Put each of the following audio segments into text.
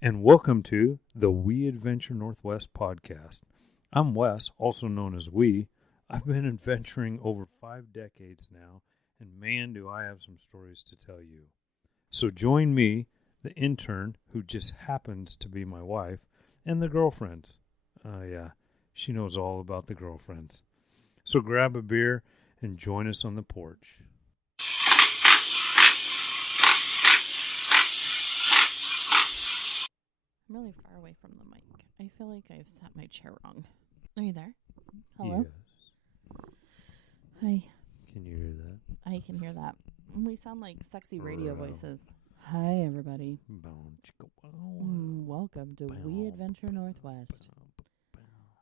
and welcome to the We Adventure Northwest podcast. I'm Wes, also known as We. I've been adventuring over 5 decades now, and man, do I have some stories to tell you. So join me, the intern, who just happens to be my wife, and the girlfriends. Yeah, she knows all about the girlfriends. So grab a beer and join us on the porch. I'm really far away from the mic. I feel like I've sat my chair wrong. Are you there? Hello? Yes. Hi. Can you hear that? I can hear that. We sound like sexy radio voices. Hi, everybody. Welcome to We Adventure Northwest.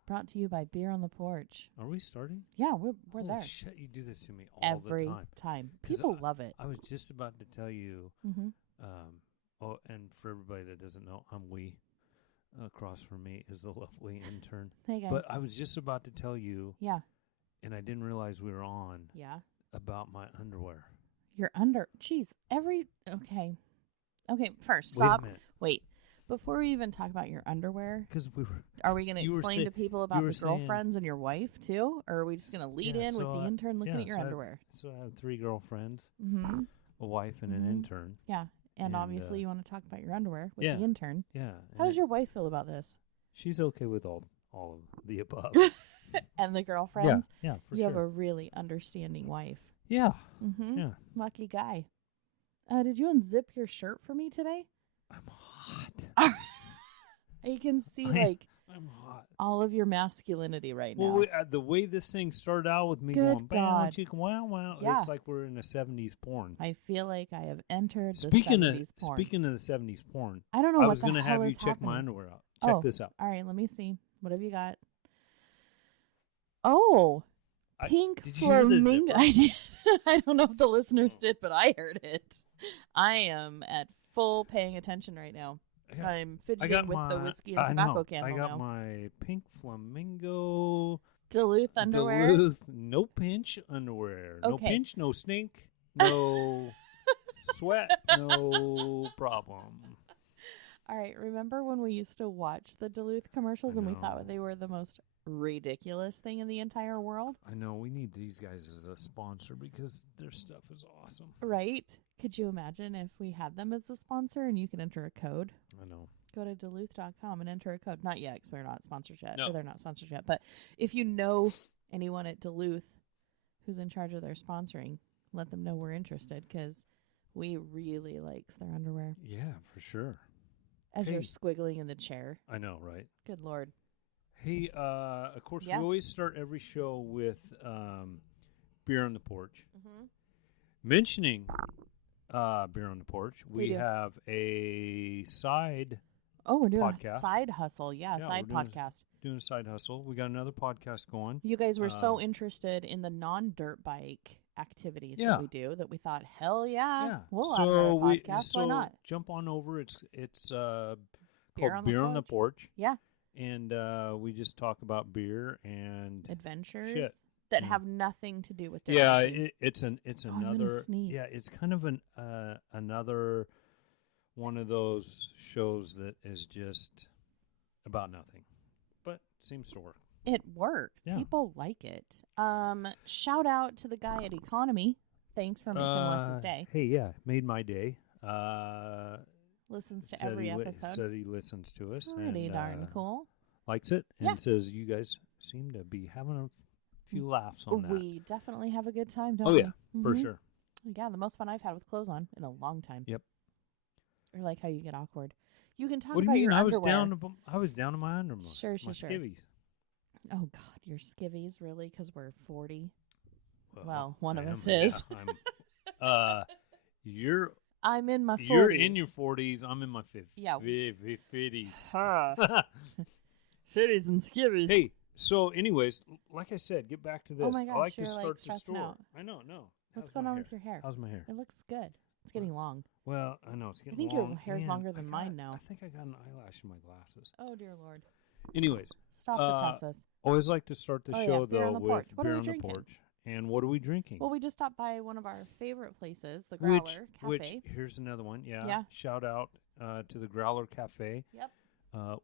Brought to you by Beer on the Porch. Are we starting? Yeah, we're Holy there. Shit, you do this to me all Every the time. time. People love it. I was just about to tell you, and for everybody that doesn't know, I'm We. Across from me is the lovely intern. Hey, guys. But I was just about to tell you, Yeah. and I didn't realize we were on, Yeah. about my underwear. You're under. Jeez. Okay. Okay, first, Wait a stop. minute. Wait. Before we even talk about your underwear, Because we were... are we going to explain to people about the saying, girlfriends and your wife, too? Or are we just going to lead in with the intern looking at your underwear? So I have 3 girlfriends, Mm-hmm. a wife, and an intern. Yeah. And obviously you want to talk about your underwear with the intern. Yeah. How does your wife feel about this? She's okay with all of the above. And the girlfriends? Yeah, for you sure. have a really understanding wife. Yeah. Mm-hmm. Yeah. Lucky guy. Did you unzip your shirt for me today? I'm hot. You can see, I'm hot. all of your masculinity right now. Well, the way this thing started out with me Good going, bam, God. chicken, wow, wow. Yeah. It's like we're in a 70s porn. I feel like I have entered the Speaking 70s porn. Speaking of the 70s porn, I don't know I what was the going to hell have you is check my happening. underwear out. Check this out. All right, let me see. What have you got? Oh, pink did you hear the flamingo. zipper? I did. I don't know if the listeners did, but I heard it. I am at full paying attention right now. I'm fidgeting with the whiskey and tobacco candle I got now. my pink flamingo Duluth underwear. Duluth no pinch underwear. No Okay. pinch, no stink, no sweat, no problem. All right, remember when we used to watch the Duluth commercials I and we know. thought they were the most ridiculous thing in the entire world? I know we need these guys as a sponsor because their stuff is awesome. Right? Could you imagine if we had them as a sponsor and you can enter a code? I know. Go to Duluth.com and enter a code. Not yet, because we're not sponsored yet. No. Or they're not sponsored yet. But if you know anyone at Duluth who's in charge of their sponsoring, let them know we're interested, because we really likes their underwear. Yeah, for sure. As Hey. you're squiggling in the chair. I know, right? Good Lord. Hey, of course, Yeah. we always start every show with beer on the porch. Mm-hmm. Mentioning beer on the porch, we We do. have a side Oh, we're doing podcast. a side hustle. Yeah, Yeah, side we're doing podcast. doing a side hustle. We got another podcast going. You guys were so interested in the non-dirt bike activities Yeah. that we do that we thought, hell yeah, we'll so have another podcast. so Why not? jump on over. It's Beer called on the Beer on the Porch. Yeah. And we just talk about beer and Adventures shit. that Mm. have nothing to do with dirt yeah, biking. it's I'm gonna another sneeze. yeah, it's kind of an another one of those shows that is just about nothing, but seems to work. It works. Yeah. People like it. Shout out to the guy at Economy. Thanks for making Wes's day. Hey, yeah, made my day. Listens to said every he episode. said he listens to us Pretty and darn cool. likes it and Yeah. says you guys seem to be having a few laughs on that. We definitely have a good time, don't Oh we? yeah, for Mhm. sure. Yeah, the most fun I've had with clothes on in a long time. Yep. Or like how you get awkward. You can talk What do you about mean? your I was underwear. down to my underwear. Sure, my sure, sure. skivvies. Oh God, your skivvies, really? Because we're 40. Well, Well, one of I us am, is. Yeah, you're I'm in my 40s. you're in your 40s. I'm in my 50s. Yeah. 50s. Fitties and skivvies. Hey, so anyways, like I said, get back to this. Oh my I gosh, like to you're, start the stressing story. out. I know, no. What's How's going my on hair? with your hair? How's my hair? It looks good. It's getting long. Well, I know it's getting think long. your hair's and longer than I mine got- now. I think I got an eyelash in my glasses. Oh, dear Lord. Anyways, Stop the process. always like to start the Oh, yeah, show beer on though the with porch. What are beer we on the drinking? porch. And what are we drinking? Well, we just stopped by one of our favorite places, the Growler Cafe. Which here's another one. Yeah. Yeah. Shout out to the Growler Cafe. Yep.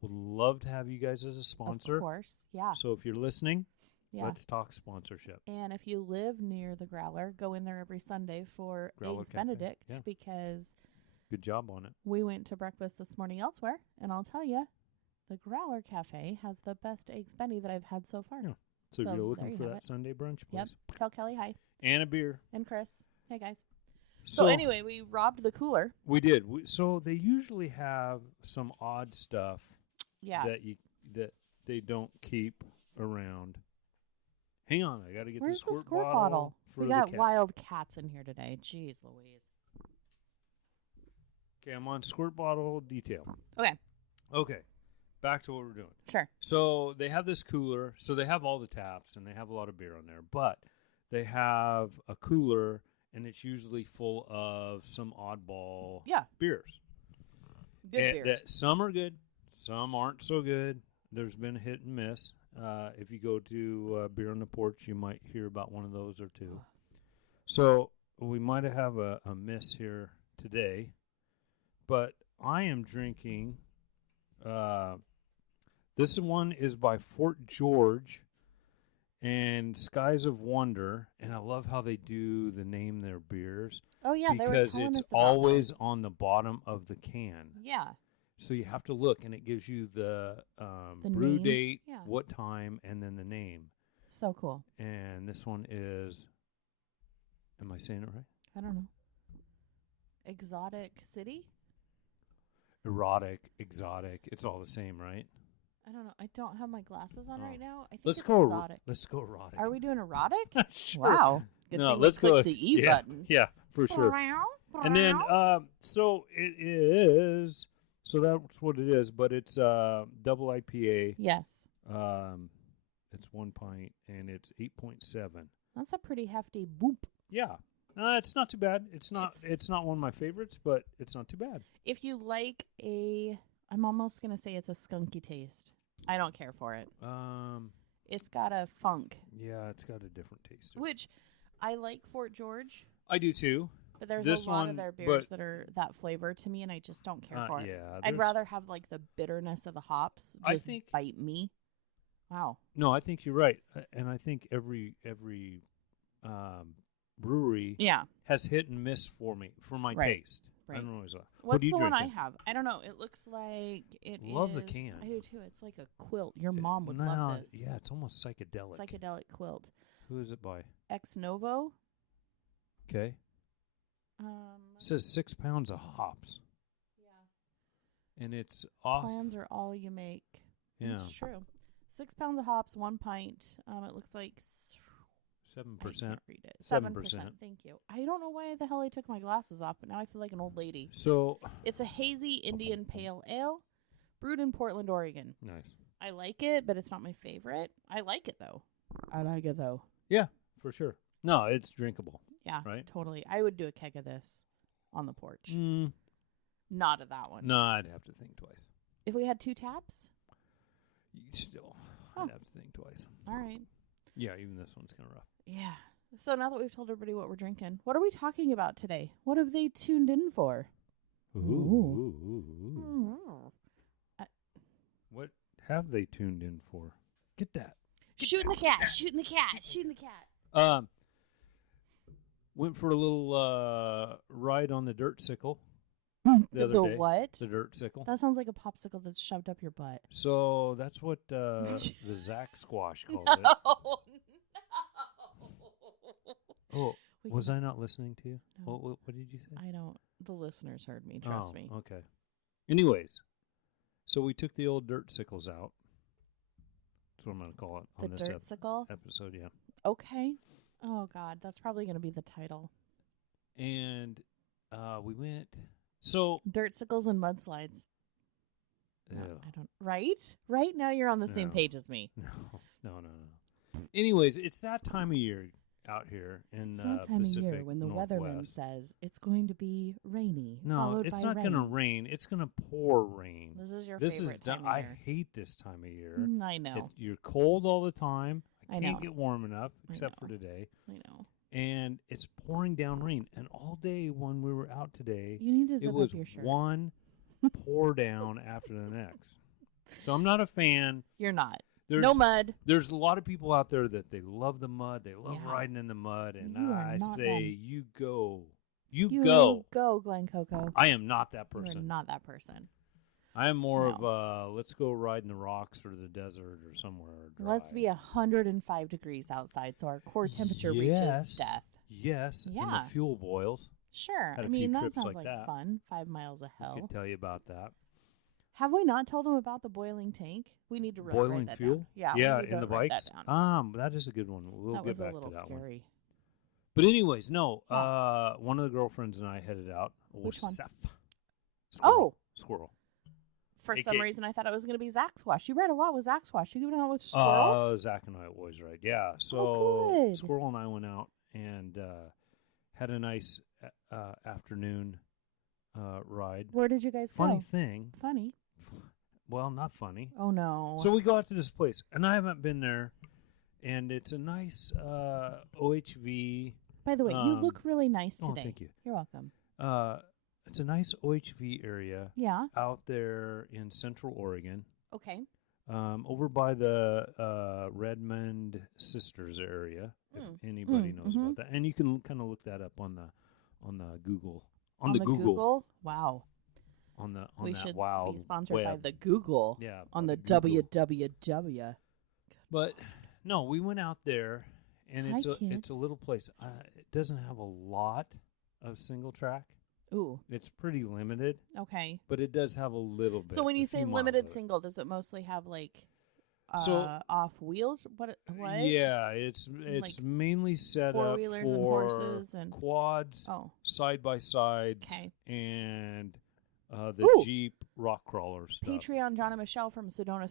Would love to have you guys as a sponsor. Of course. Yeah. So if you're listening, Yeah. let's talk sponsorship. And if you live near the Growler, go in there every Sunday for Growler Eggs Cafe, Benedict yeah. because Good job on it. we went to breakfast this morning elsewhere, and I'll tell you, the Growler Cafe has the best Eggs Benny that I've had so far. Yeah. So if So you're there looking you for have that it. Sunday brunch, please. Yep. Tell Kelly hi. And a beer. And Chris. Hey, guys. So anyway, we robbed the cooler. We did. So they usually have some odd stuff Yeah. that they don't keep around. Hang on, I got to get Where's the squirt bottle? for We the got cat. wild cats in here today. Jeez Louise. Okay, I'm on squirt bottle detail. Okay. Back to what we're doing. Sure. So they have this cooler. So they have all the taps and they have a lot of beer on there, but they have a cooler and it's usually full of some oddball beers. Good beers. Some are good, some aren't so good. There's been a hit and miss. If you go to Beer on the Porch, you might hear about one of those or two. So we might have a miss here today, but I am drinking. This one is by Fort George and Skies of Wonder, and I love how they do the name their beers. Oh yeah, they were because telling it's us about always this. on the bottom of the can. Yeah. So you have to look, and it gives you the brew name? date, Yeah. what time, and then the name. So cool. And this one is, am I saying it right? I don't know. Exotic City? Erotic, exotic. It's all the same, right? I don't know. I don't have my glasses on right now. I think Let's it's go. exotic. Let's go erotic. Are we doing erotic? Sure. Wow. Good No, thing let's we go. clicked the E yeah, button. yeah, for sure. And then, so it is. So that's what it is, but it's double IPA. Yes. It's 1 pint and it's 8.7. That's a pretty hefty boop. Yeah, it's not too bad. It's not one of my favorites, but it's not too bad. If you like I'm almost gonna say it's a skunky taste. I don't care for it. It's got a funk. Yeah, it's got a different taste. Which I like Fort George. I do too. But there's This a lot one, of their beers that are that flavor to me, and I just don't care for it. Yeah, I'd rather have like the bitterness of the hops just bite me. Wow. No, I think you're right, and I think every brewery has hit and miss for my taste. Right. I don't know what What's are you the one drinking? I have? I don't know. It looks like it Love the is- can. I do too. It's like a quilt. Your mom would love this. Yeah, it's almost psychedelic. Psychedelic quilt. Who is it by? Ex Novo. Okay. It says 6 pounds of hops. Yeah. And it's off. Plans are all you make. Yeah. It's true. 6 pounds of hops, 1 pint. It looks like 7%. I can't read it. 7%. Thank you. I don't know why the hell I took my glasses off, but now I feel like an old lady. So It's a hazy Indian pale ale, brewed in Portland, Oregon. nice. I like it, but it's not my favorite. I like it though. Yeah, for sure. No, it's drinkable. Yeah, Right? totally. I would do a keg of this on the porch. Mm, Not of that one. no, I'd have to think twice. If we had 2 taps, Still, Oh. I'd have to think twice. all right. Yeah, even this one's kind of rough. Yeah. So now that we've told everybody what we're drinking, what are we talking about today? What have they tuned in for? What have they tuned in for? Get that. Shooting the cat. Shooting the cat. Shooting the cat. Went for a little ride on the Dirtsicle the other The day. what? The Dirtsicle. That sounds like a popsicle that's shoved up your butt. So that's what the Zach Squash called it. No. Oh, We was can- I not listening to you? No. What did you say? I don't. The listeners heard me. Trust me. Okay. Anyways, so we took the old Dirtsicles out. That's what I'm going to call it The on this Dirtsicle? episode, yeah. Okay. Oh, God. That's probably going to be the title. And we went. So. Dirtsicles and mudslides. No, Ew. I don't. Right? Right now you're on the same No. page as me. No. Anyways, it's that time of year out here in It's that time Pacific of year when the weatherman Northwest. says it's going to be rainy. No, followed it's by not going to rain. It's going to pour rain. This is your This favorite is time of I year. hate this time of year. I know. You're cold all the time. I I can't know. get warm enough except for know. today. I know. And it's pouring down rain. And all day when we were out today, You need to zip it was up your shirt. 1 pour down after the next. So I'm not a fan. You're not. There's, no mud. There's a lot of people out there that they love the mud. They love Yeah. riding in the mud. And You are I not say, them. you go. You go. Go, Glen Coco. I am not that You're person. not that person. I am more No. of let's go ride in the rocks or the desert or somewhere dry. Let's be 105 degrees outside so our core temperature Yes. reaches death. Yes, and Yeah. the fuel boils. Sure. Had I a mean, few that trips sounds like like that. fun. 5 miles of I hell. could tell you about that. Have we not told them about the boiling tank? We need to really Boiling write that fuel? down. Yeah, Yeah, we need in to the write bikes. that down. That is a good one. We'll that get was back a little to that one. scary. But anyways, no. Yeah. One of the girlfriends and I headed out. Which one? Seth. Squirrel. For AKA some reason, I thought it was going to be Zach Squash. You read a lot with Zach Squash. You going out with Squirrel? Zach and I always ride. Yeah. So good. Squirrel and I went out and had a nice afternoon ride. Where did you guys Funny go? thing. Funny. Well, not funny. Oh, no. So we go out to this place, and I haven't been there, and it's a nice OHV. By the way, you look really nice today. Oh, thank you. You're welcome. It's a nice OHV area Yeah. out there in Central Oregon, Okay. over by the Redmond Sisters area, if anybody knows about that. And you can kind of look that up on the Google. On the Google. Wow. On We that should wild be sponsored by web. the Google. Yeah. On by the Google. www. But no, we went out there, and Hi, it's kids. a little place. It doesn't have a lot of single track. Ooh. It's pretty limited, Okay. but it does have a little bit. So when a you say few miles limited of it. single, does it mostly have like So- off wheels? What? Yeah, it's Like mainly set up four-wheelers and for horses and- quads, Oh. side by sides, Okay. and the Ooh. Jeep rock crawler stuff. Patreon John and Michelle from Sedona.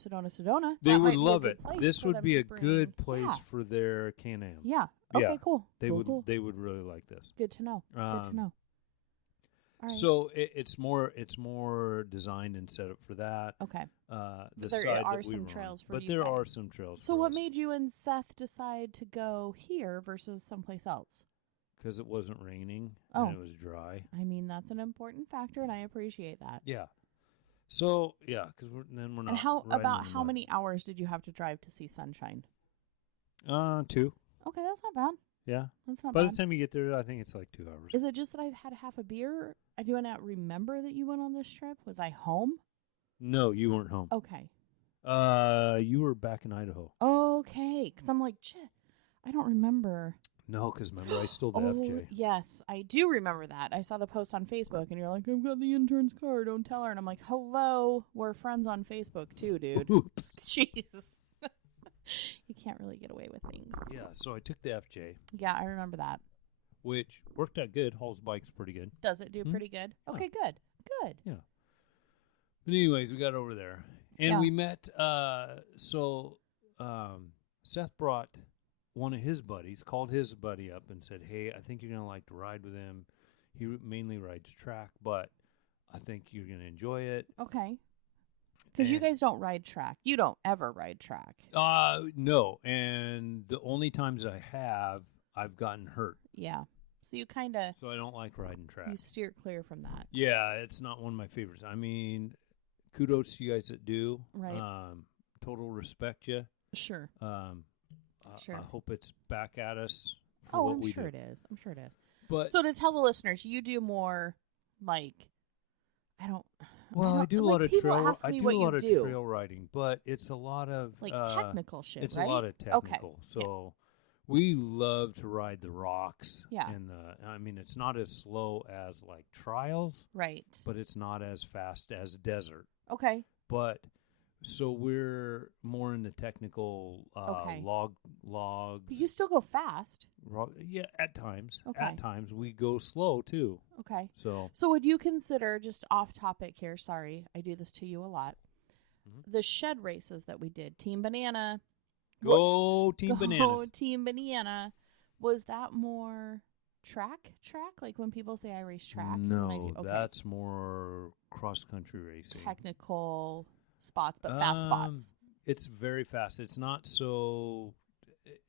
They That would might be love good it. place This for would them be to a bring- good place Yeah. for their Can-Am. Yeah. Okay. Yeah. Cool. They Cool, would cool. they would really like this. Good to know. Good to know. All right. So it's more designed and set up for that. Okay. The there side are that we some run. trails for but you there are guys. some trails. So for what us. made you and Seth decide to go here versus someplace else? Because it wasn't raining Oh. and it was dry. I mean, that's an important factor, and I appreciate that. Yeah. So yeah, because then we're not. And how riding about in the how mud. many hours did you have to drive to see sunshine? 2. Okay, that's not bad. Yeah. That's not By bad. the time you get there, I think it's like 2 hours. Is it just that I've had half a beer? I do not remember that you went on this trip. Was I home? No, you weren't home. Okay. You were back in Idaho. Okay, because I'm like, I don't remember. No, because remember I stole the Oh, FJ. yes, I do remember that. I saw the post on Facebook, and you're like, I've got the intern's car, don't tell her. And I'm like, hello, we're friends on Facebook too, dude. Oops. Jeez. You can't really get away with things. Yeah, so I took the FJ, Yeah, I remember that. which worked out good. Hall's bike's pretty good. Does it do pretty good? Yeah. Okay, good. Good. Yeah. But anyways, we got over there. And Yeah. we met, Seth brought one of his buddies, called his buddy up and said, hey, I think you're going to like to ride with him. He mainly rides track, but I think you're going to enjoy it. Okay. Because you And- guys don't ride track. You don't ever ride track. No. And the only times I have, I've gotten hurt. Yeah. So you kind of So I don't like riding track. you steer clear from that. Yeah, it's not one of my favorites. I mean, kudos to you guys that do. Right. Total respect you. Sure. Sure. I hope it's back at us for Oh, what I'm we sure do. it is. I'm sure it is. But So to tell the listeners, you do more like well, I do a like, lot of people trail. ask I me do what a you lot of do. trail riding, but it's a lot of like technical shit, It's right? a lot of technical. Okay. So we love to ride the rocks. Yeah. And I mean, it's not as slow as like trials, Right. but it's not as fast as desert. Okay. But so we're more in the technical Okay. logs. But you still go fast. Yeah, at times. Okay. At times we go slow too. Okay. So So would you consider, just off topic here, sorry, I do this to you a lot, Mhm. the shed races that we did, Team Banana. go Team Go Bananas. Team Banana. Was that more track? Like when people say I race track? No, Like, okay, that's more cross country racing. technical spots, but fast spots. It's very fast. It's not so.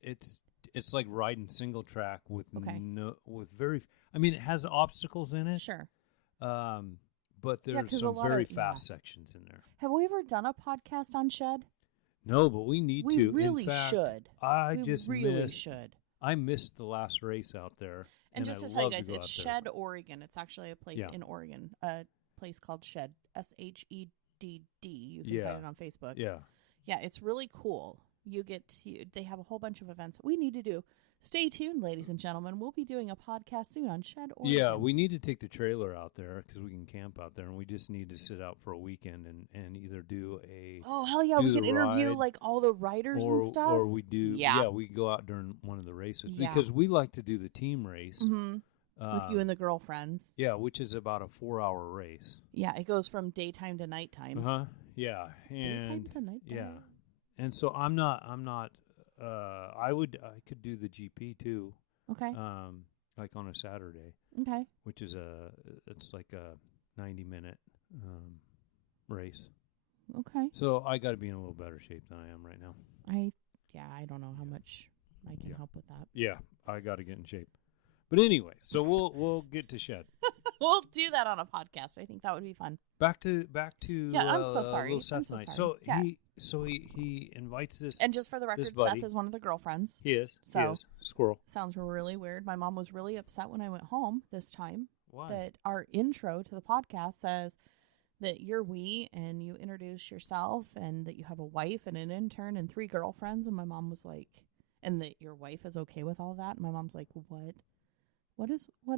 It's like riding single track with Okay. with very. I mean, it has obstacles in it. Sure. but there's 'cause a some lot very of- yeah. fast sections in there. Have we ever done a podcast on Shed? No, but we need We to. really in fact, should. I We just really missed. should. I missed the last race out there. And just I to tell you love guys, go it's out there. Shed, Oregon. It's actually a place Yeah. in Oregon. A place called Shed. SHEDD. You can Yeah. find it on Facebook. Yeah. Yeah, it's really cool. They have a whole bunch of events we need to do. Stay tuned, ladies and gentlemen. We'll be doing a podcast soon on Shed, Oregon. Yeah, we need to take the trailer out there because we can camp out there, and we just need to sit out for a weekend and either do a Oh, hell yeah. do We can the interview, ride, like, all the riders and stuff. or we do Yeah. we go out during one of the races Yeah. because we like to do the team race Mm-hmm. With you and the girlfriends. yeah, which is about a 4-hour race. Yeah, it goes from daytime to nighttime. Yeah, and Daytime to nighttime. yeah, and so I'm not. I could do the GP too. Okay. Like on a Saturday, Okay. which is it's like a 90-minute race. Okay. So I got to be in a little better shape than I am right now. I don't know how much I can help with that. Yeah, I got to get in shape. But anyway, so we'll get to Shed. We'll do that on a podcast. I think that would be fun. Back to Yeah, I'm so sorry. little Seth I'm so night. sorry. So he invites this. And just for the record, buddy. Seth is one of the girlfriends. He is So- Squirrel. Sounds really weird. My mom was really upset when I went home this time Why? that our intro to the podcast says that you're and you introduce yourself and that you have a wife and an intern and 3 girlfriends. And my mom was like, and that your wife is okay with all that. And my mom's like, what? What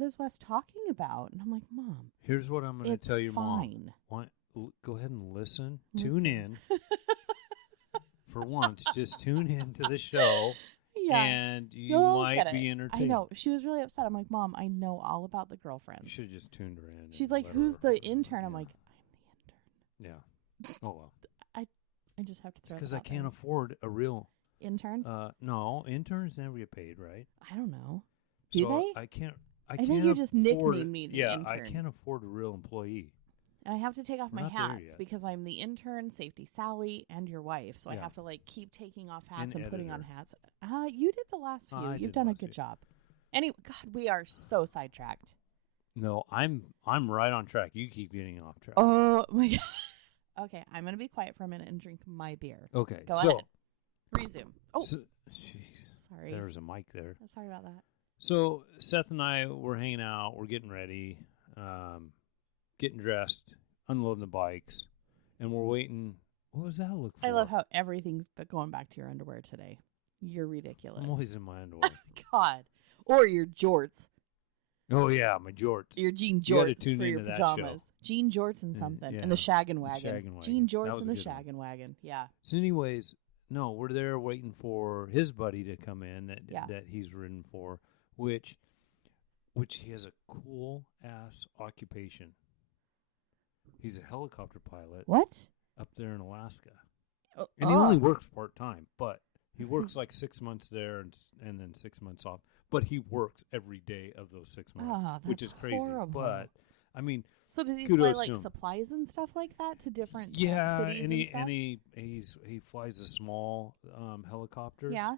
is Wes talking about? And I'm like, Mom, Here's what I'm going to it's tell your fine. mom. Go ahead and listen. Tune in. For once, just tune in to the show, Yeah. and you You'll might get be it. entertained. I know. She was really upset. I'm like, Mom, I know all about the girlfriends. You should have just tuned her in. She's and like, let who's her- the intern? I'm yeah. like, I'm the intern. Yeah. Oh, well. I just have to It's throw because that I out can't there. afford a real... Intern? No, interns never get paid, right? I don't know. Do So they? I can't... I can't think you just afford nicknamed me the Yeah, I intern. can't afford a real employee. And I have to take off We're my not there hats yet. because I'm the intern, Safety Sally, and your wife. So I Yeah. have to keep taking off hats And and putting on editor. hats. You did the last few. I You've did done a last good few. job. Anyway, God, we are so sidetracked. No, I'm right on track. You keep getting off track. Oh my God. Okay, I'm gonna be quiet for a minute and drink my beer. Okay, Go so, ahead. Resume. Oh, jeez, sorry. there's a mic there. Sorry about that. So Seth and I were hanging out. We're getting ready, getting dressed, unloading the bikes, and we're waiting. What was that look for? I love how everything's going back to your underwear today. You're ridiculous. I'm always in my underwear. God. Or your jorts. Oh yeah, my jorts. Your jean You gotta jorts tune for your into that show. pajamas. Jean jorts and something. yeah. And the shaggin' wagon. Shaggin' wagon. Jean That jorts was and a the good one. shaggin' wagon. Yeah. So, anyways, no, we're there waiting for his buddy to come in Yeah. that he's ridden for, which he has a cool ass occupation. He's a helicopter pilot What? up there in Alaska, Oh, and he only works part time, but he works like 6 months there and then 6 months off. But he works every day of those 6 months, Oh, which that's is crazy. horrible. But I mean, So does he kudos fly to him. supplies and stuff like that to different yeah, cities and he stuff? and he flies a small helicopter. Yeah.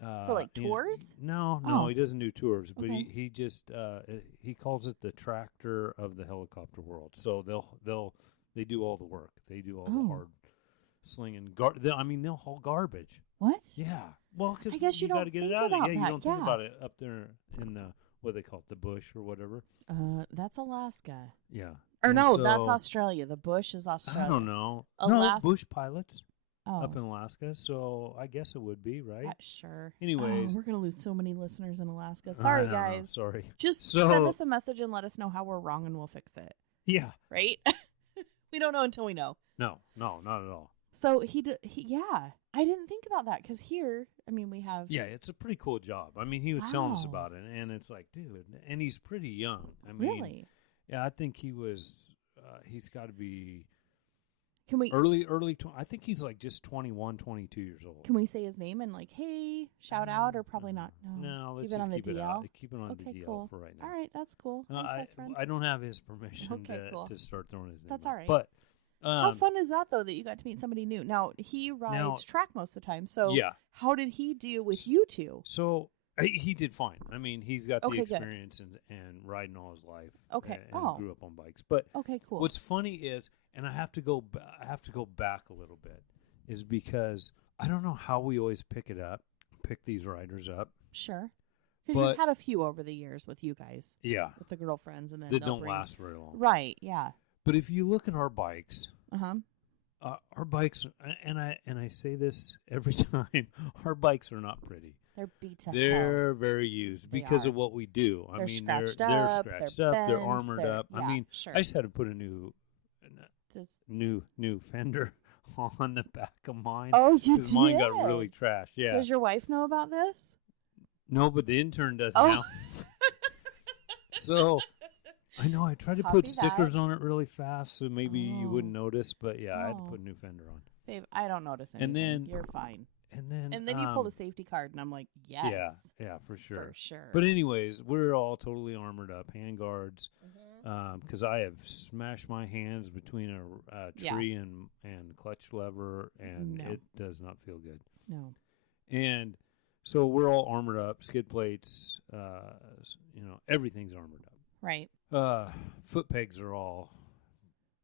For like tours? No, Oh. he doesn't do tours, but Okay. he just he calls it the tractor of the helicopter world. So they do all the work. They do all the Oh. hard slinging. They'll haul garbage. What? Yeah. Well, cause I guess you got to don't get it think out. about You that, don't think yeah. about it up there in the what they call it, the bush or whatever. That's Alaska. Yeah. Or And no, that's so- Australia. The bush is Australia. I don't know. Alas- No, bush pilots Oh, up in Alaska. So I guess it would be right. sure. Anyways. We're gonna lose so many listeners in Alaska. I Sorry, don't know, guys. Sorry. Just So- send us a message and let us know how we're wrong, and we'll fix it. Yeah. Right? We don't know until we know. No, not at all. So yeah. I didn't think about that because here, we have. Yeah, it's a pretty cool job. I mean, he was telling us Wow. about it, and it's like, dude, and he's pretty young. Really? Yeah, I think he was. He's got to be Can we early. I think he's like just 21, 22 years old. Can we say his name and hey, shout out, or probably not? No, let's keep it just on the keep it DL. out. Keep it on Okay, the DL cool. for right now. All right, that's cool. No, Thanks, that's friend. I don't have his permission Okay, cool. to start throwing his name. That's out. all right. But How fun is that though that you got to meet somebody new? Now he rides track most of the time. So yeah. how did he do with you two? So He did fine. I mean, he's got the Okay, good. experience and riding all his life. Okay. And grew up on bikes. But Okay, cool. what's funny is, and I have to go back a little bit, is because I don't know how we always pick these riders up. Sure. Because you've had a few over the years with you guys. Yeah. With the girlfriends, and then that don't last very long. Right. Yeah. But if you look at our bikes. Uh-huh. Our bikes, and I say this every time, our bikes are not pretty. They're beat to They're hell. very used They because are. of what we do. They're I mean, scratched they're up, scratched they're up, they're bent, armored up. yeah, I mean, sure. I just had to put a new fender on the back of mine. Oh, you did? Because mine got really trashed. Yeah. Does your wife know about this? No, but the intern does Oh. now. So I know I tried to Copy put stickers that. on it really fast, so maybe you wouldn't Oh. notice. But yeah, I had to Oh. put a new fender on. Babe, I don't notice anything. And then- You're fine. And then you pull the safety card, and I'm like, yes. Yeah, for sure. For sure. But anyways, we're all totally armored up, hand guards, Mhm. because I have smashed my hands between a tree and clutch lever, and No. it does not feel good. No. And so we're all armored up, skid plates, everything's armored up. Right. Foot pegs are all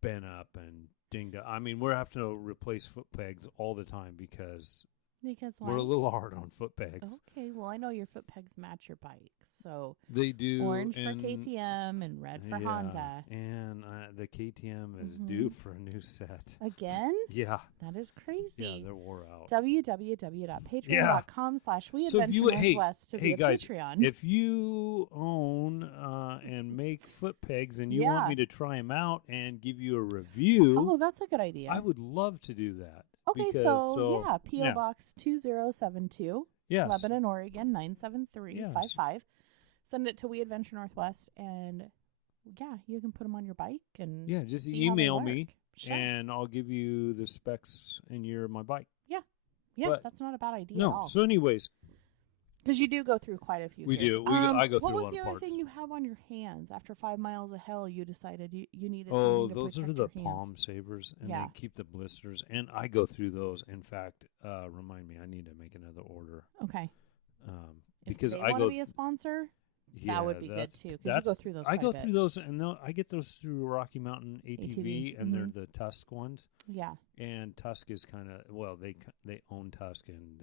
bent up and dinged up. I mean, we're having to replace foot pegs all the time because Because why? we're a little hard on foot pegs. Okay, well, I know your foot pegs match your bike. So They do. orange for and KTM and red for Honda. And the KTM is Mhm. due for a new set. Again? Yeah. That is crazy. Yeah, they're wore out. www.patreon.com/weadventurenorthwest to be hey a guys, Patreon. if you own and make foot pegs and you want me to try them out and give you a review, Oh, that's a good idea. I would love to do that. Okay, because, so P.O. Box 2072, yes. Lebanon, Oregon 97355. Send it to We Adventure Northwest, and you can put them on your bike and just see how they email work. me Sure. and I'll give you the specs and year of my bike. Yeah, but- that's not a bad idea at No, all. so anyways, Because you do go through quite a few. We gears. do. I go through a What lot was the of other parts. thing you have on your hands? After 5 miles of hell, you decided you needed oh, something to those are protect the your hands. palm savers, and Yeah. they keep the blisters. And I go through those. In fact, remind me, I need to make another order. Okay. Because if they I want go to be a sponsor, yeah, that would be good that's- too. Because you that's- go through those. I quite go a bit. through those, and I get those through Rocky Mountain ATV, and they're mhm. the Tusk ones. Yeah. And Tusk is kind of they own Tusk, and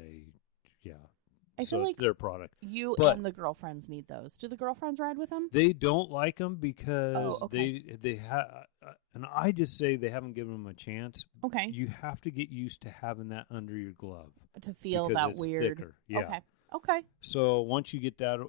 I so feel it's like their product. you But- and the girlfriends need those. Do the girlfriends ride with them? They don't like them because okay. they have, and I just say they haven't given them a chance. Okay. You have to get used to having that under your glove To feel because that it's weird. thicker. Yeah. Okay. Okay. So once you get that,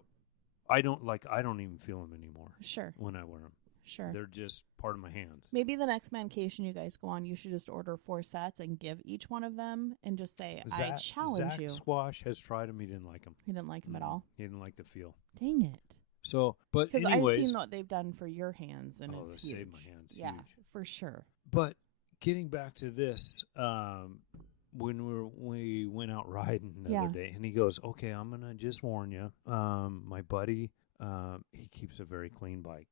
I don't even feel them anymore Sure. when I wear them. Sure. They're just part of my hands. Maybe the next mancation you guys go on, you should just order 4 sets and give each one of them, and just say, "I challenge Zach you." Squash has tried them. He didn't like them. He didn't like them at all. He didn't like the feel. Dang it! So, but Because anyways, I've seen what they've done for your hands, and they it's huge. saved my hands. Yeah, Huge. for sure. But getting back to this, when we went out riding the other day, and he goes, "Okay, I'm gonna just warn you. My buddy, he keeps a very clean bike.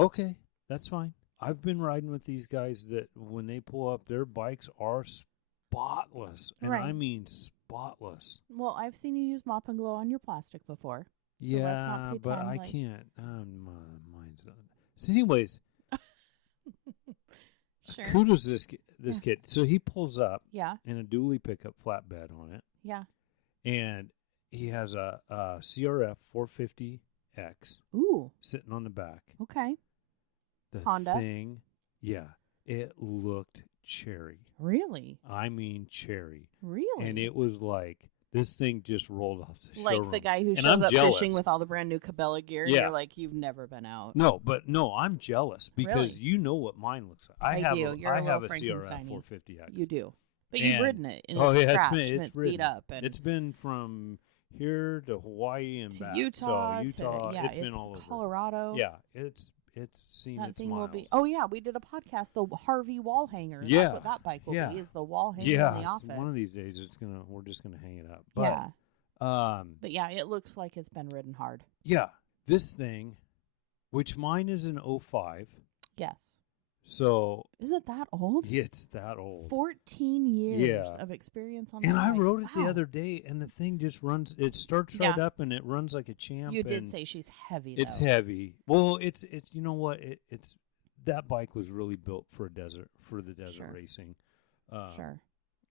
Okay, that's fine. I've been riding with these guys that when they pull up, their bikes are spotless, and I Right. mean spotless. Well, I've seen you use Mop and Glow on your plastic before. let's not Yeah, but pretend I like- can't. Mine's not. So, anyways, Sure. kudos to this kid. So he pulls up Yeah. in a dually pickup flatbed on it. Yeah. And he has a CRF 450X Ooh. sitting on the back. Okay. The Honda? thing, it looked cherry. Really? I mean cherry. Really? And it was like, this thing just rolled off the like showroom. the guy who And shows I'm up jealous. fishing with all the brand new Cabela gear, and Yeah. you're like, you've never been out. No, I'm jealous because Really? you know what mine looks like. I do. You're I a have a little CRF Frankenstein-y. 450X. You do. But you've And- ridden it, and Oh, it's yeah, scratched, it's and it's ridden. beat up. And It's been from here to Hawaii and to back. Utah, So Utah, to, it's been all over. Colorado. Yeah, it's seen That its thing miles. will be. Oh yeah, we did a podcast, the Harvey wall hanger. Yeah, That's what that bike will yeah. be. Is the wall hanger Yeah, in the it's office. one of these days we're just gonna hang it up. But, Yeah, but yeah, it looks like it's been ridden hard. this thing, which mine is an 05, Yes. So Is it that old? it's that old. 14 years Yeah. of experience on that. And I bike. rode it the Wow. other day, and the thing just runs. It starts right Yeah. up, and it runs like a champ. You did and say she's heavy, it's though. heavy. Well, it's you know what? It's that bike was really built for the desert Sure. racing. Sure.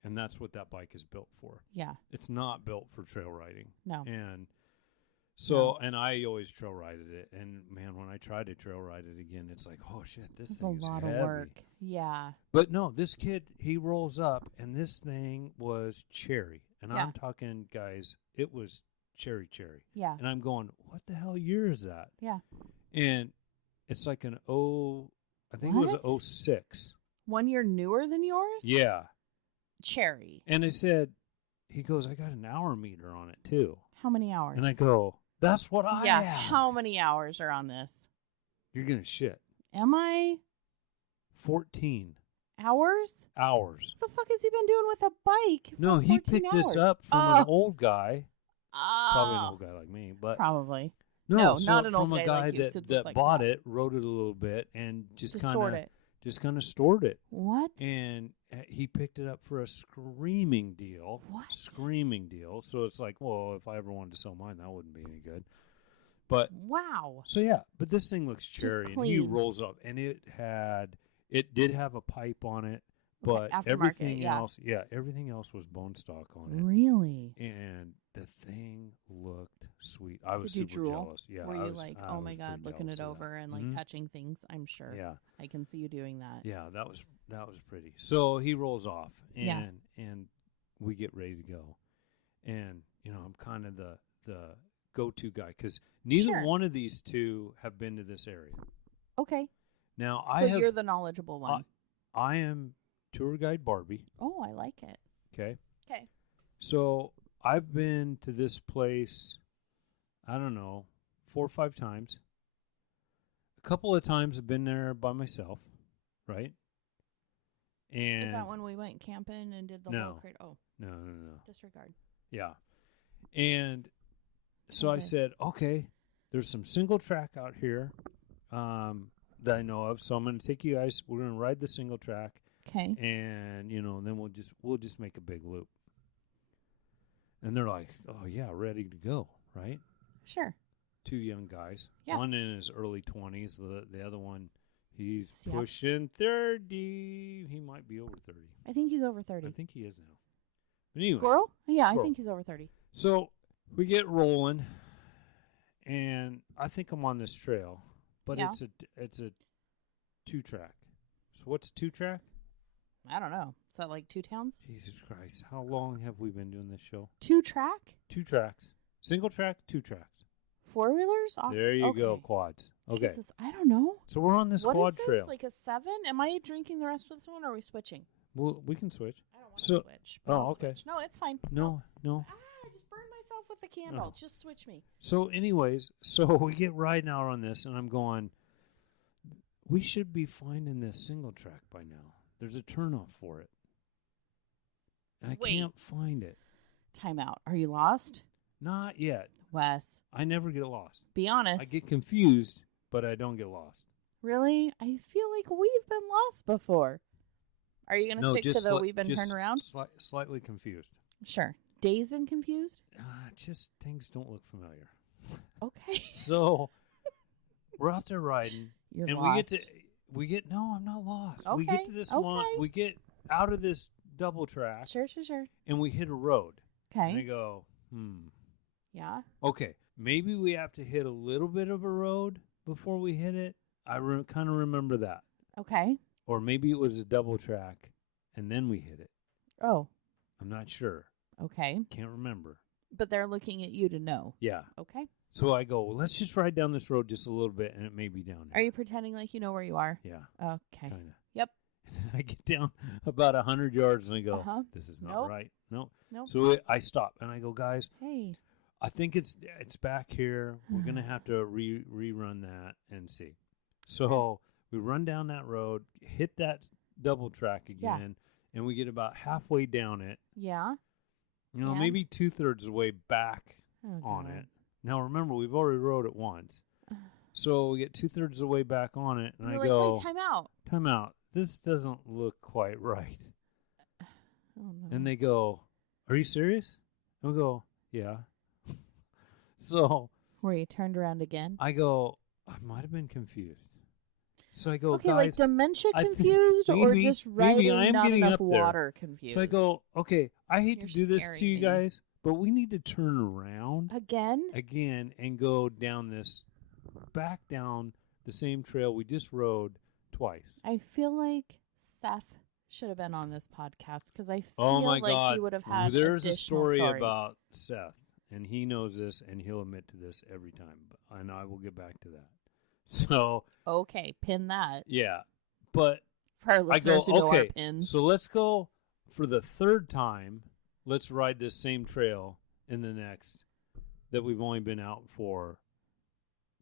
And that's what that bike is built for. Yeah. It's not built for trail riding. No. And so, and I always trail rided it. And man, when I try to trail ride it again, it's like, oh shit, this It's a thing is lot heavy. of work. Yeah. But no, this kid, he rolls up, and this thing was cherry. And Yeah. I'm talking, guys, it was cherry. Yeah. And I'm going, what the hell year is that? Yeah. And it's like I think it was What? an 06. 1 year newer than yours? Yeah. Cherry. And I said, he goes, I got an hour meter on it too. How many hours? And I go, that's what I Yeah. asked. How many hours are on this? You're going to shit. Am I 14 hours? hours. What the fuck has he been doing with a bike? For No, he 14 picked this hours? up from an old guy. Oh. Probably an old guy like me, but Probably. no, No, so not an old from a guy guy like you, that, so it that looked like bought that. it, rode it a little bit, and just To kind sort of it. stored it. What? And he picked it up for a screaming deal. What? Screaming deal. So it's like, well, if I ever wanted to sell mine, that wouldn't be any good. But Wow. so yeah, but this thing looks Just cherry, and he clean. rolls up, and it did have a pipe on it, but Aftermarket, everything yeah. everything else was bone stock on it, Really? and the thing looked sweet. I was Did you super drool? jealous. Yeah, Were I you was, like, I oh was my God, pretty looking jealous it of over that. and like Mhm. touching things? I'm sure. Yeah, I can see you doing that. yeah, that was pretty. So he rolls off, and Yeah. and we get ready to go, and I'm kind of the go-to guy because neither Sure. one of these two have been to this area. Okay. Now So you're the knowledgeable one. I am tour guide Barbie. Oh, I like it. Okay. Okay. So I've been to this place, I don't know, 4 or 5 times. A couple of times I've been there by myself, right? And Is that when we went camping and did the No. whole crate? Oh, no. disregard. Yeah. And so I Okay. said, okay, there's some single track out here that I know of. So I'm going to take you guys. We're going to ride the single track. Okay. And then we'll just make a big loop. And they're like, oh yeah, ready to go, right? Sure. 2 young guys. Yeah. One in his early 20s. The other one, he's Yeah. pushing 30. He might be over 30. I think he's over 30. I think he is now. But anyway, Squirrel? Yeah, Squirrel. I think he's over 30. so we get rolling, and I think I'm on this trail, but Yeah. it's a 2-track. So what's a 2-track? I don't know. Is that like 2 towns? Jesus Christ. How long have we been doing this show? 2 track? 2 tracks. Single track, 2 tracks. 4-wheelers? There you go, quads. Okay. Jesus, I don't know. So we're on this What quad is this? trail. Like a 7? Am I drinking the rest of this one, or are we switching? Well, we can switch. I don't want to So- switch. but oh, I'll okay. switch. No, it's fine. No. I just burned myself with a candle. Oh. Just switch me. So anyways, so we get riding out on this, and I'm going, we should be finding this single track by now. There's a turnoff for it. And I Wait. can't find it. Time out. Are you lost? Not yet. Wes, I never get lost. be honest. I get confused, but I don't get lost. Really? I feel like we've been lost before. Are you going to stick to the we've been turned around? Slightly confused. Sure. Dazed and confused? Just things don't look familiar. Okay. So we're out there riding, You're and lost. no, I'm not lost. We get to this Okay. one, we get out of this double track, Sure. and we hit a road. And I Okay. go, Yeah. okay, maybe we have to hit a little bit of a road before we hit it. I kind of remember that. Okay. Or maybe it was a double track, and then we hit it. Oh, I'm not sure. okay. Can't remember. But they're looking at you to know. Yeah. Okay. So I go, well, let's just ride down this road just a little bit, and it may be down Are there. you pretending like you know where you are? Yeah, Okay. kind of. Yep. And then I get down about 100 yards, and I go, Uh-huh. this is not Nope. right. No. Nope. So I stop, and I go, guys, Hey. I think it's back here. We're going to have to rerun that and see. So we run down that road, hit that double track again, and we get about halfway down it. Yeah. Yeah. Maybe 2/3 of the way back Oh, on God. it. Now, remember, we've already rode it once. So we get 2/3 of the way back on it, and You're I like, go, wait, time out. time out. This doesn't look quite right. Oh, no. And they go, are you serious? And we go, yeah. So Where you turned around again? I go, I might have been confused. So I go, Okay, guys, like dementia I think confused or maybe- just maybe riding I am not getting enough up there. water confused? So I go, okay, I hate to You're do this to scaring you me. guys, but we need to turn around Again? and go back down the same trail we just rode twice. I feel like Seth should have been on this podcast because I feel Oh my like God. he would have had There's a additional story stories. about Seth, and he knows this, and he'll admit to this every time, and I will get back to that. So, Okay, pin that. yeah, but For our I go, listeners who know our okay, pins. so let's go for the third time. Let's ride this same trail in the next that we've only been out for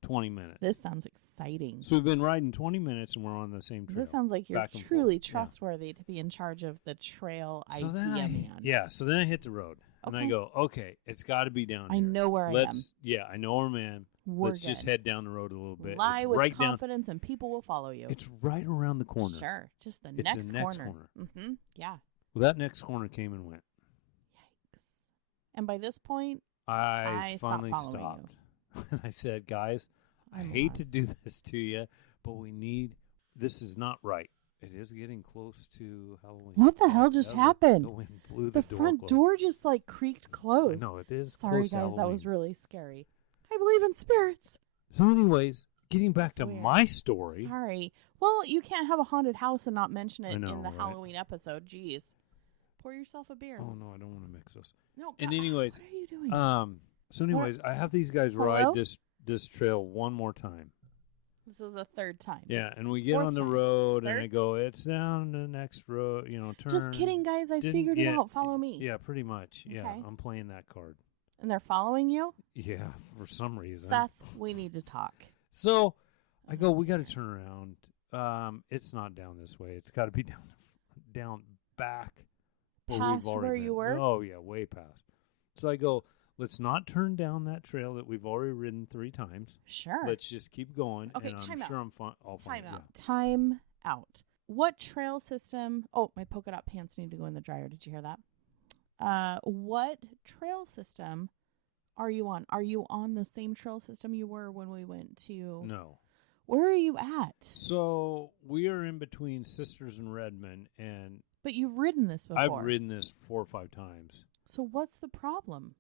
20 minutes. This sounds exciting. So we've been riding 20 minutes, and we're on the same trail. This sounds like you're back and truly forth. Yeah. trustworthy to be in charge of the trail So idea, then man. Yeah, so then I hit the road, and I Okay. go, okay, it's got to be down I here. know where I am. Yeah, I know where I'm at. We're Let's just good. head down the road a little bit. Lie it's with right confidence, and people will follow you. down. It's right around the corner. Sure, just the It's next the next corner. corner. Mm-hmm. Yeah. Well, that next corner came and went. Yikes. And by this point, I stopped finally following stopped. And I said, guys, I I'm hate to lost. do this to you, but this is not right. It is getting close to Halloween. What the hell just happened? The wind blew the door front closed. door just like creaked I closed. know, it is Sorry, close to guys, that was Halloween. really scary. I believe in spirits. So anyways, getting back That's to weird. my story. Sorry. Well, you can't have a haunted house and not mention it I know, in the right? Halloween episode. Jeez. Pour yourself a beer. Oh, no, I don't want to mix this. No. And God, anyways, what are you doing? So anyways, I have these guys Hello? ride this trail one more time. This is the third time. Yeah, and we get Fourth on the time. road, and Third? I go, it's down the next road, turn. Just kidding, guys. I Didn't- figured it yeah, out. Follow me. Yeah, pretty much. Yeah, Okay. I'm playing that card. And they're following you? Yeah, for some reason. Seth, we need to talk. So I go, we got to turn around. It's not down this way. It's got to be down back. where we've Past already where been. you were? Oh, yeah, way past. So I go, let's not turn down that trail that we've already ridden 3 times. Sure. Let's just keep going. Okay, and I'm time out. sure I'll find Time it. out. Time out. What trail system? Oh, my polka dot pants need to go in the dryer. Did you hear that? What trail system are you on? Are you on the same trail system you were when we went to? No. Where are you at? So we are in between Sisters and Redmond, and But you've ridden this before. I've ridden this 4 or 5 times. So what's the problem?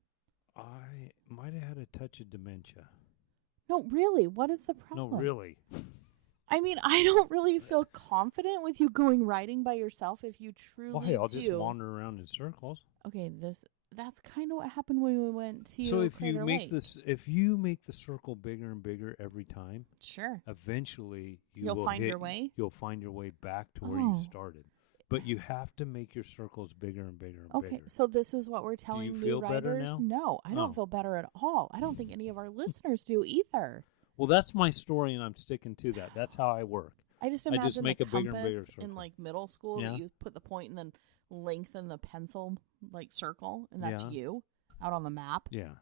I might have had a touch of dementia. No, really. What is the problem? No, really. I mean, I don't really feel confident with you going riding by yourself if you truly Why? I'll do. just wander around in circles. Okay, that's kind of what happened when we went to So if Crater you make Lake. if you make the circle bigger and bigger every time, Sure. eventually You'll will find hit- your way? You'll find your way back to where you Oh. started. But you have to make your circles bigger and bigger and Okay, bigger. so this is what we're telling new feel better riders? now? No, I don't Oh. feel better at all. I don't think any of our listeners do either. Well, that's my story, and I'm sticking to that. That's how I work. I just I imagine just make the a bigger and compass bigger circle. in like middle school Yeah. that you put the point and then lengthen the pencil like circle, and that's Yeah. you out on the map. Yeah.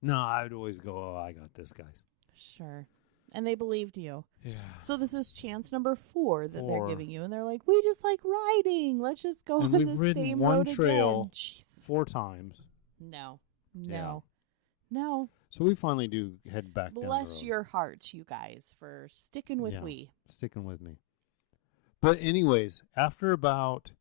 No, I would always go, oh, I got this, guys. Sure. And they believed you. Yeah. So this is chance number 4 that they're 4. giving you, and they're like, "We just like riding. Let's just go And on we've the ridden same one road trail again." Jeez. 4 times. No, Yeah. no. So we finally do head back down the Bless road. your hearts, you guys, for sticking with Yeah. we. Sticking with me. But anyways, after about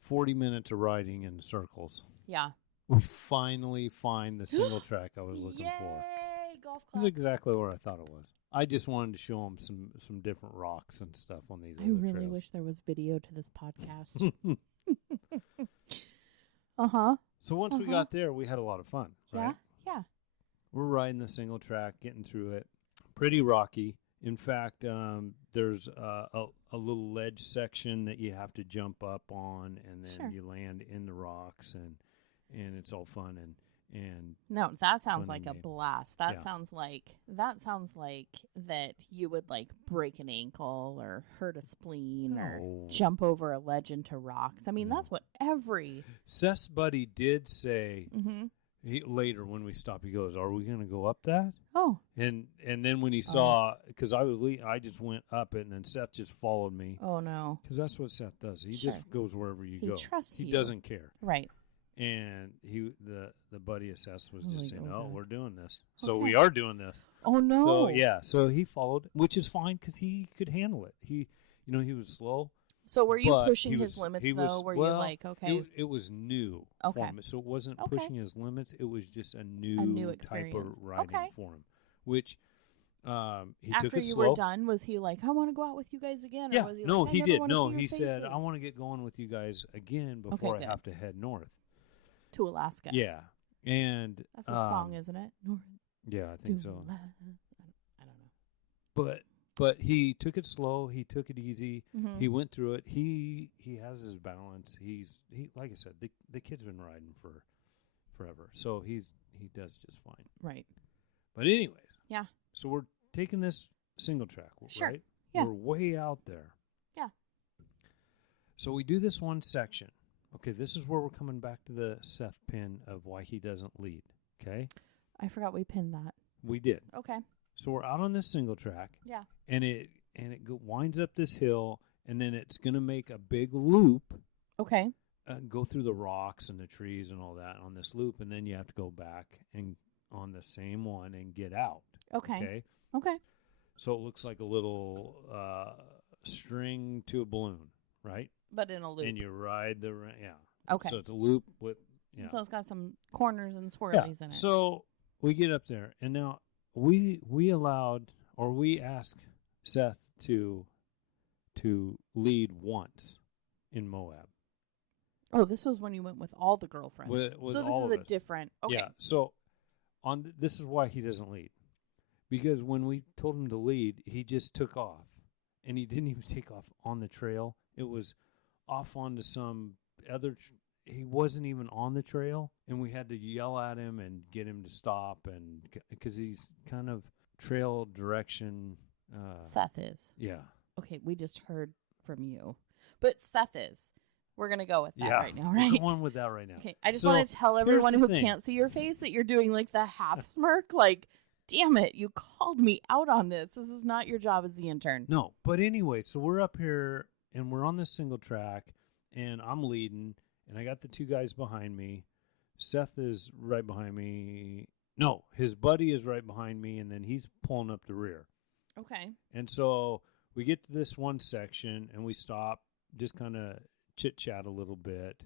40 minutes of riding in circles, Yeah. we finally find the single track I was looking for. Yay! Golf This is club. exactly where I thought it was. I just wanted to show them some different rocks and stuff on these I other really trails. wish there was video to this podcast. Uh-huh. So once we Uh-huh. got there, we had a lot of fun, right? Yeah. We're riding the single track, getting through it. Pretty rocky. In fact, there's a little ledge section that you have to jump up on, and then Sure. you land in the rocks, and it's all fun and No, that sounds Fun like a game. blast. That Yeah. sounds like that you would like break an ankle or hurt a spleen or No. jump over a ledge into rocks. I mean, No. that's what every Seth's buddy did say, Mhm. Later when we stopped, he goes, "Are we going to go up that?" Oh. And then when he saw, because I just went up it, and then Seth just followed me. Oh no. Because that's what Seth does. He Sure. just goes wherever you He go. trusts He you. doesn't care. Right. And the buddy of Seth's was just saying, "Oh, God. we're doing this." So Okay. we are doing this. Oh no. So yeah, so he followed, which is fine because he could handle it. He was slow. So were you but pushing he his was- limits he was- though? Were well, you like, okay, It was new Okay. for him, so it wasn't Okay. pushing his limits. It was just a new type experience. of riding Okay. for him, which he after took it you slow. were done, was he like, I want to go out with you guys again? Yeah, Or was he no, like, I he never did. wanna No, see your he said, "I faces?" want to get going with you guys again before I good. have to head north." To Alaska. Yeah, and That's a song, isn't it? North yeah, I think to so. Alaska. I don't know. But he took it slow. He took it easy. Mhm. He went through it. He has his balance. He like I said, the kid's been riding for forever, so he does just fine. Right. But anyways, Yeah. So we're taking this single track, Sure. right? Yeah. We're way out there. Yeah. So we do this one section. Okay, this is where we're coming back to the Seth pin of why he doesn't lead. Okay, I forgot we pinned that. we did. Okay. So we're out on this single track. Yeah. And it winds up this hill, and then it's going to make a big loop, Okay. go through the rocks and the trees and all that on this loop, and then you have to go back and on the same one and get out. Okay. Okay. So it looks like a little string to a balloon, right? But in a loop. And you ride yeah. Okay. So it's a loop with So it's got some corners and yeah. swirlies in it. So we get up there, and now we asked Seth to lead once in Moab. Oh, this was when you went with all the girlfriends. With so this all is of a us. different. Okay. Yeah. So this is why he doesn't lead, because when we told him to lead, he just took off, and he didn't even take off on the trail. It was off onto some other. He wasn't even on the trail, and we had to yell at him and get him to stop, and because he's kind of trail direction. Seth is. Yeah. Okay, we just heard from you, but Seth is. We're gonna go with that Yeah. right now, right? We're going with that right now. Okay, I just So, want to tell here's everyone the who thing. can't see your face that you're doing like the half smirk, like, damn it, you called me out on this. This is not your job as the intern. No, but anyway, so we're up here and we're on this single track, and I'm leading, and I got the two guys behind me. Seth is right behind me. No, his buddy is right behind me, and then he's pulling up the rear. Okay. And so we get to this one section, and we stop, just kind of chit-chat a little bit,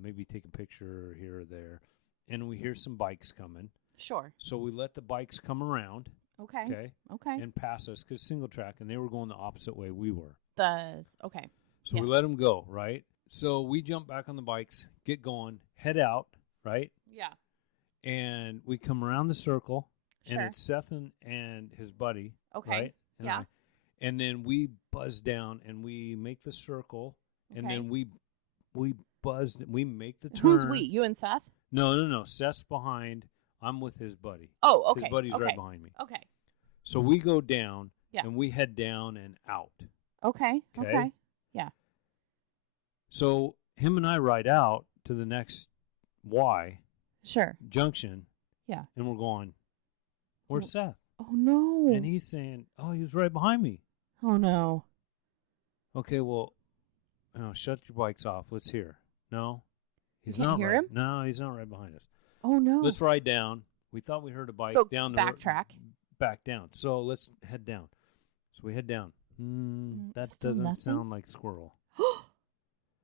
maybe take a picture here or there, and we hear some bikes coming. Sure. So we let the bikes come around, Okay. okay, and pass us, because single track, and they were going the opposite way we were. Okay. So Yeah. we let them go, right? So we jump back on the bikes, get going, head out, right? Yeah. And we come around the circle, Sure. and it's Seth and his buddy, Okay. right? And Yeah. and then we buzz down, and we make the circle, and Okay. then we make the turn. Who's we? You and Seth? No. Seth's behind. I'm with his buddy. Oh, okay. His buddy's okay. right behind me. Okay. So we go down, Yeah. and we head down and out. Okay. Okay. Okay. Yeah. So him and I ride out to the next Y Sure. junction. Yeah. And we're going, where's Seth? Oh no. And he's saying, oh, he was right behind me. Oh no. Okay, well, shut your bikes off. Let's hear. No, he's can't not hear right. him? No, he's not right behind us. Oh no. Let's ride down. We thought we heard a bike So down the backtrack. back down. So let's head down. So we head down. That still doesn't nothing? sound like Squirrel.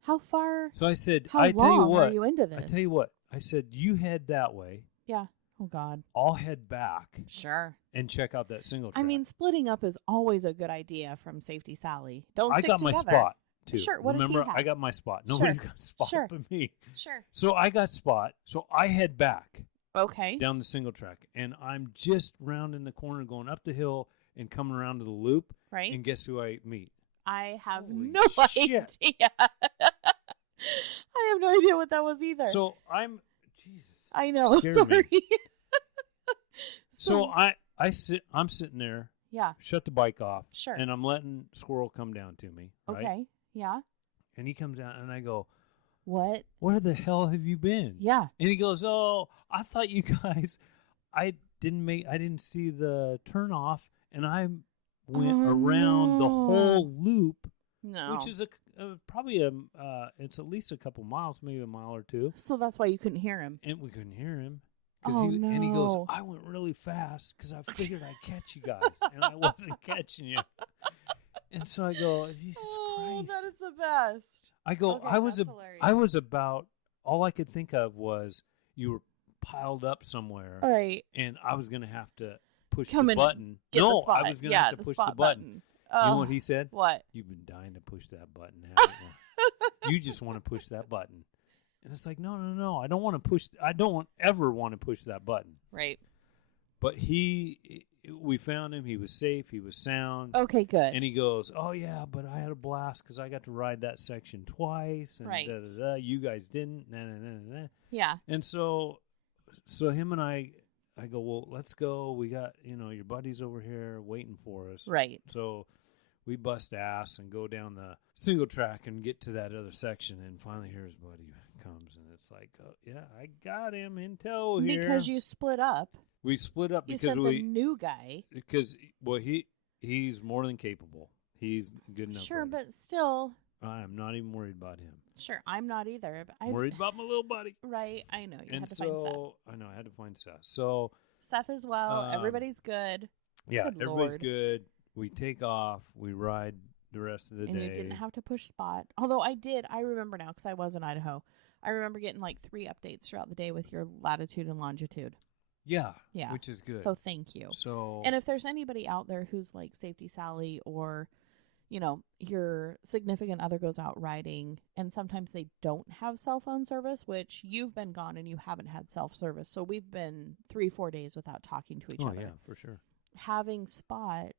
How far? So I said, How I long tell you what. are you into this? I tell you what. I said, you head that way. Yeah. Oh God. I'll head back Sure. and check out that single track. I mean, splitting up is always a good idea from Safety Sally. Don't I stick got my together. spot too. Sure, what does he Remember, have? I got my spot. Nobody's got a spot Sure. but me. Sure. So I got spot. So I head back Okay. down the single track, and I'm just rounding the corner, going up the hill and coming around to the loop. Right. And guess who I meet? I have Holy no shit. idea. I have no idea what that was either. So I'm Jesus. I know. Scared me. Sorry. So I'm sitting there, Yeah. shut the bike off, Sure. and I'm letting Squirrel come down to me. Right? Okay. Yeah. And he comes down, and I go, what? Where the hell have you been? Yeah. And he goes, oh, I thought you guys, I didn't see the turnoff, and I went around the whole loop, which is probably it's at least a couple miles, maybe a mile or two. So that's why you couldn't hear him. And we couldn't hear him. No. And he goes, I went really fast because I figured I'd catch you guys, and I wasn't catching you. And so I go, Jesus Christ. That is the best. I go, Okay, I was about, all I could think of was you were piled up somewhere. All right. And I was going to have to push Come the in, button. get No, the spot. I was going to have to push the button. You know what he said? What? You've been dying to push that button, haven't you? You just want to push that button. And it's like, no. I don't ever want to push that button. Right. But we found him. He was safe. He was sound. Okay, good. And he goes, oh, yeah, but I had a blast because I got to ride that section twice. And right. You guys didn't. Yeah. And so him and I go, well, let's go. We got, your buddies over here waiting for us. Right. So we bust ass and go down the single track and get to that other section. And finally, here his buddy comes. And it's like, oh, yeah, I got him in tow here. Because you split up. We split up you because sent the new guy. Because, well, he's more than capable. He's good enough. Sure, but still. I'm not even worried about him. Sure, I'm not either. But I'm worried about my little buddy. Right, I know. You had to find Seth. I know, I had to find Seth. So Seth as well. Everybody's good. Yeah, good everybody's Lord. good. We take off. We ride the rest of the day. And you didn't have to push spot. Although I did. I remember now because I was in Idaho. I remember getting like 3 updates throughout the day with your latitude and longitude. Yeah, yeah, which is good. So thank you. And if there's anybody out there who's like Safety Sally or, your significant other goes out riding and sometimes they don't have cell phone service, which you've been gone and you haven't had self-service. So we've been 3-4 days without talking to each other. Oh, yeah, for sure. Having Spot,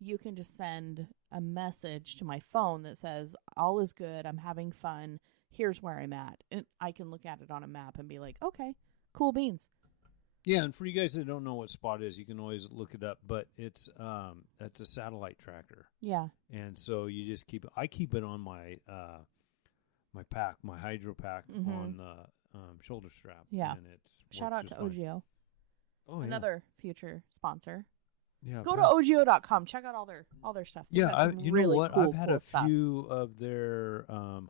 you can just send a message to my phone that says, all is good, I'm having fun, here's where I'm at. And I can look at it on a map and be like, okay, cool beans. Yeah, and for you guys that don't know what Spot is, you can always look it up. But it's a satellite tracker. Yeah. And so you just I keep it on my my pack, my hydro pack on the shoulder strap. Yeah. And shout out to OGO. Oh, another future sponsor. Yeah. Go to OGO.com. Check out all their stuff. Yeah, you know what? Cool, I've had a few of their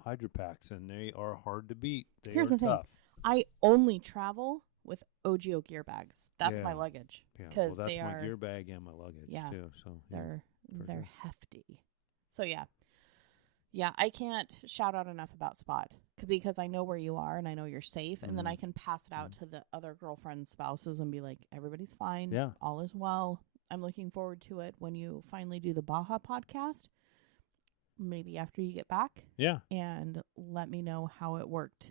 hydro packs, and they are hard to beat. Here's the tough. thing. I only travel with OGO gear bags. That's my luggage. Yeah, well, that's my gear bag and my luggage too. So they're hefty. So yeah, I can't shout out enough about Spot because I know where you are and I know you're safe, and then I can pass it out to the other girlfriends' spouses and be like, everybody's fine. Yeah, all is well. I'm looking forward to it when you finally do the Baja podcast. Maybe after you get back. Yeah, and let me know how it worked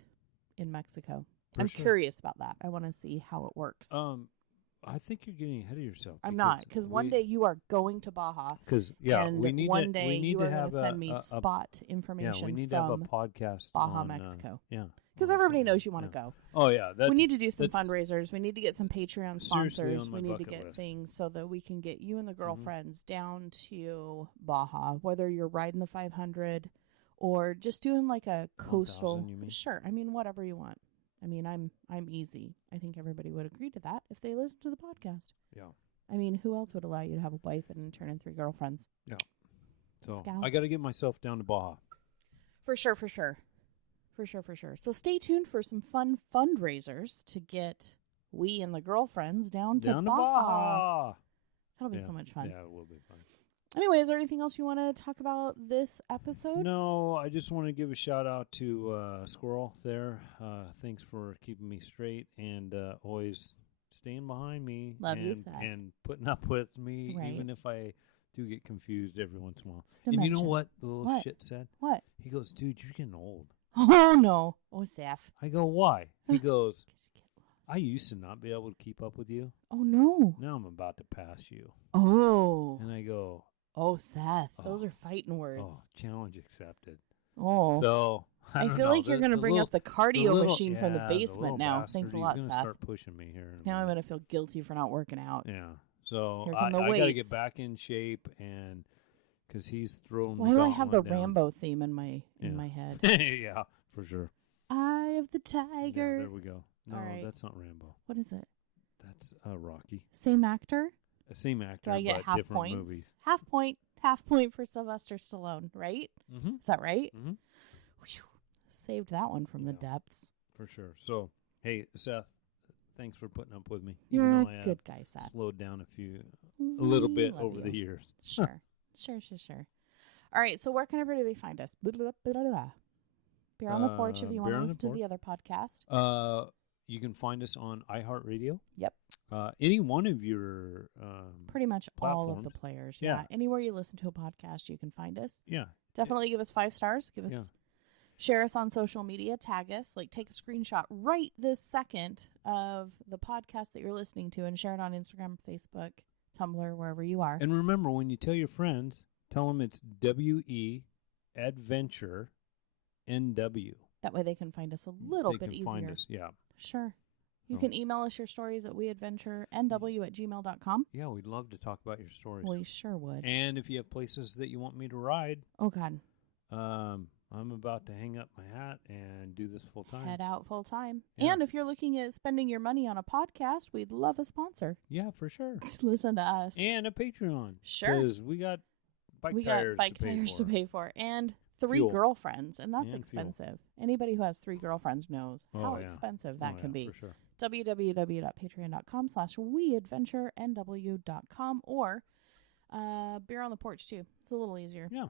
in Mexico. I'm curious about that. I want to see how it works. I think you're getting ahead of yourself. I'm not, because one day you are going to Baja. Because and one day you are going to send me spot information. Yeah, we need to have a podcast Baja, Mexico. Yeah, because everybody knows you want to go. Oh yeah, we need to do some fundraisers. We need to get some Patreon sponsors. We need to get things so that we can get you and the girlfriends down to Baja. Whether you're riding the 500 or just doing like a coastal. 1,000, you mean? Sure, I mean whatever you want. I mean, I'm easy. I think everybody would agree to that if they listen to the podcast. Yeah. I mean, who else would allow you to have a wife and turn in 3 girlfriends? Yeah. So I got to get myself down to Baja. For sure. So stay tuned for some fun fundraisers to get we and the girlfriends down to Baja. That'll be so much fun. Yeah, it will be fun. Anyway, is there anything else you want to talk about this episode? No, I just want to give a shout out to Squirrel there. Thanks for keeping me straight and always staying behind me. Love you, Seth. And putting up with me, even if I do get confused every once in a while. And you know what the little shit said? What? He goes, dude, you're getting old. Oh, no. Oh, Seth. I go, why? He goes, I used to not be able to keep up with you. Oh, no. Now I'm about to pass you. Oh. And I go, oh, Seth, those are fighting words. Oh, challenge accepted. Oh. So, I feel like you're going to bring up the cardio machine from the basement now. Bastard, Thanks a lot, Seth. He's Seth. going to start pushing me here. Now I'm going to feel guilty for not working out. Yeah. So, I got to get back in shape and because he's throwing Why do I have the Rambo theme in my head? Yeah, for sure. of the tiger. Yeah, there we go. No, All right. that's not Rambo. What is it? That's Rocky. Same actor? Same actor, Do I get but half different points? movies. Half point for Sylvester Stallone, right? Mm-hmm. Is that right? Mm-hmm. Saved that one from the depths. For sure. So, hey, Seth, thanks for putting up with me. You're even a though I good guy, Seth. slowed down a little bit Love over you. the years. Sure. All right, so where can everybody find us? Beer on the Porch if you want to listen to the other podcast. You can find us on iHeartRadio. Yep. Any one of your pretty much all of platforms. the players. Yeah. Anywhere you listen to a podcast, you can find us. Yeah. Definitely give us 5 stars. Share us on social media. Tag us. Like, take a screenshot right this second of the podcast that you're listening to and share it on Instagram, Facebook, Tumblr, wherever you are. And remember, when you tell your friends, tell them it's WE Adventure NW. That way they can find us a little bit easier. Find us. Yeah. Sure. You can email us your stories at weadventurenw@gmail.com. Yeah, we'd love to talk about your stories. We sure would. And if you have places that you want me to ride, Oh, God. I'm about to hang up my hat and do this full time. Head out full time. Yeah. And if you're looking at spending your money on a podcast, we'd love a sponsor. Yeah, for sure. Listen to us. And a Patreon. Sure. Because we got bike tires to pay for. And 3 Fuel. girlfriends. And that's And expensive. Anybody who has 3 girlfriends knows how expensive that can be. For sure. www.patreon.com/weadventurenw.com or Beer on the Porch, too. It's a little easier. Yeah.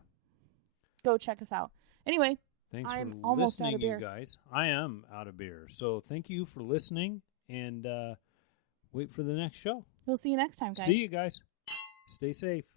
Go check us out. Anyway, Thanks I'm for almost out listening, of beer. you guys. I am out of beer. So thank you for listening, and wait for the next show. We'll see you next time, guys. See you guys. Stay safe.